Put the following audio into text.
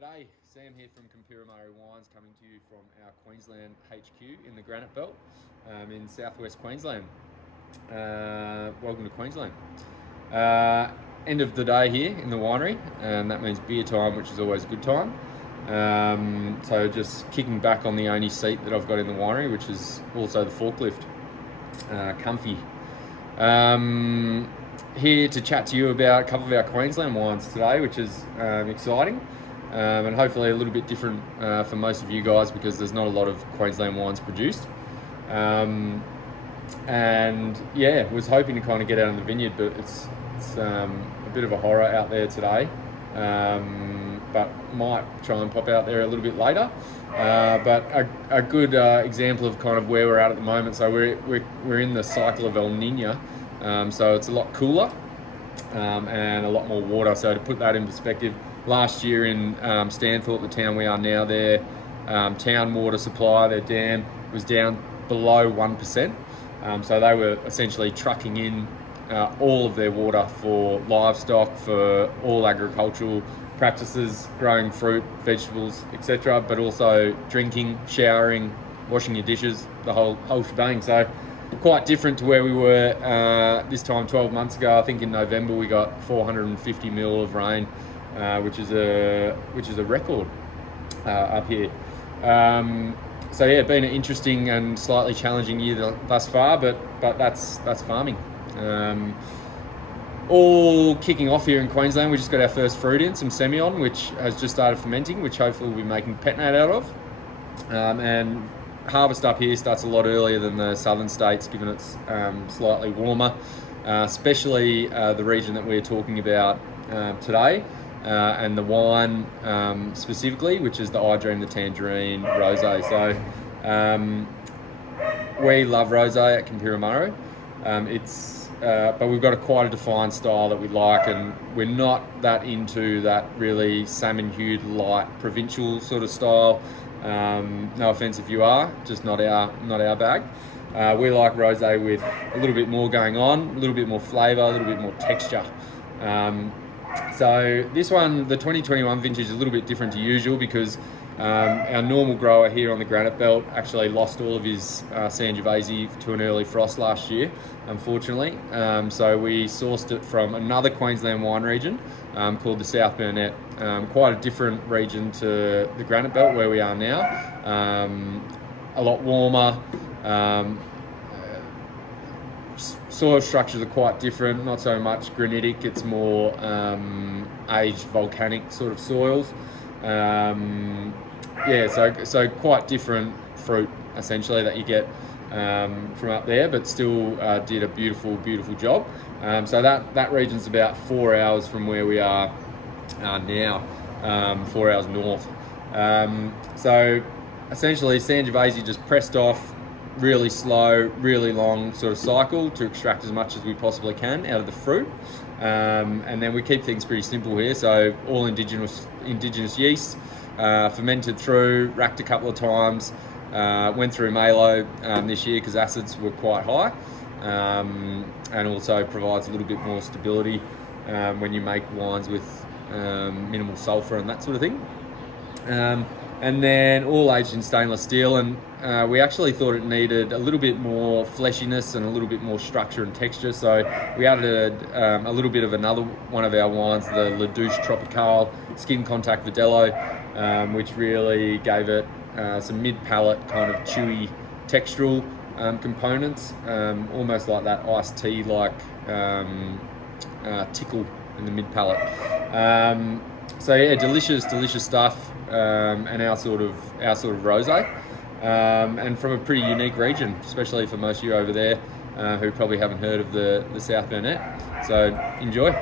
G'day, Sam here from Konpira Maru Wines, coming to you from our Queensland HQ in the Granite Belt in southwest Queensland. Welcome to Queensland. End of the day here in the winery, and that means beer time, which is always a good time. So just kicking back on the only seat that I've got in the winery, which is also the forklift. Comfy. Here to chat to you about a couple of our Queensland wines today, which is exciting. And hopefully a little bit different for most of you guys, because there's not a lot of Queensland wines produced. And yeah, was hoping to kind of get out in the vineyard, but it's a bit of a horror out there today. But might try and pop out there a little bit later. But a good example of kind of where we're at the moment. So we're in the cycle of El Nino, so it's a lot cooler and a lot more water. So to put that in perspective, last year in Stanthorpe, the town we are now, their town water supply, their dam, was down below 1%. So they were essentially trucking in all of their water for livestock, for all agricultural practices, growing fruit, vegetables, etc., but also drinking, showering, washing your dishes, the whole shebang. So quite different to where we were this time 12 months ago. I think in November we got 450 mil of rain, which is a record up here. So yeah, been an interesting and slightly challenging year thus far, but that's farming. All kicking off here in Queensland. We just got our first fruit in, some Semillon, which has just started fermenting, which hopefully we'll be making petnat out of. And harvest up here starts a lot earlier than the southern states, given it's slightly warmer, especially the region that we're talking about today, and the wine specifically, which is the I Dream the Tangerine Rosé. So we love rosé at Konpira Maru. But we've got quite a defined style that we like, and we're not that into that really salmon-hued, light, provincial sort of style. No offense if you are, just not our bag. We like rosé with a little bit more going on, a little bit more flavour, a little bit more texture. So this one, the 2021 vintage, is a little bit different to usual, because our normal grower here on the Granite Belt actually lost all of his Sangiovese to an early frost last year, unfortunately. So we sourced it from another Queensland wine region called the South Burnett. Quite a different region to the Granite Belt where we are now. A lot warmer. Soil structures are quite different, not so much granitic, it's more aged volcanic sort of soils. So quite different fruit essentially that you get from up there, but still did a beautiful job. So that region's about 4 hours from where we are now, 4 hours north. So essentially Sangiovese just pressed off, really slow, really long sort of cycle to extract as much as we possibly can out of the fruit. And then we keep things pretty simple here. So all indigenous yeast, fermented through, racked a couple of times, went through Malo this year because acids were quite high, and also provides a little bit more stability when you make wines with minimal sulfur and that sort of thing. And then all aged in stainless steel, and we actually thought it needed a little bit more fleshiness and a little bit more structure and texture, so we added a little bit of another one of our wines, the La Douce Tropicale Skin Contact Verdelho, which really gave it some mid-palate kind of chewy textural components, almost like that iced tea like tickle in the mid-palate. So yeah, delicious stuff, and our sort of rosé, and from a pretty unique region, especially for most of you over there who probably haven't heard of the South Burnett. So enjoy.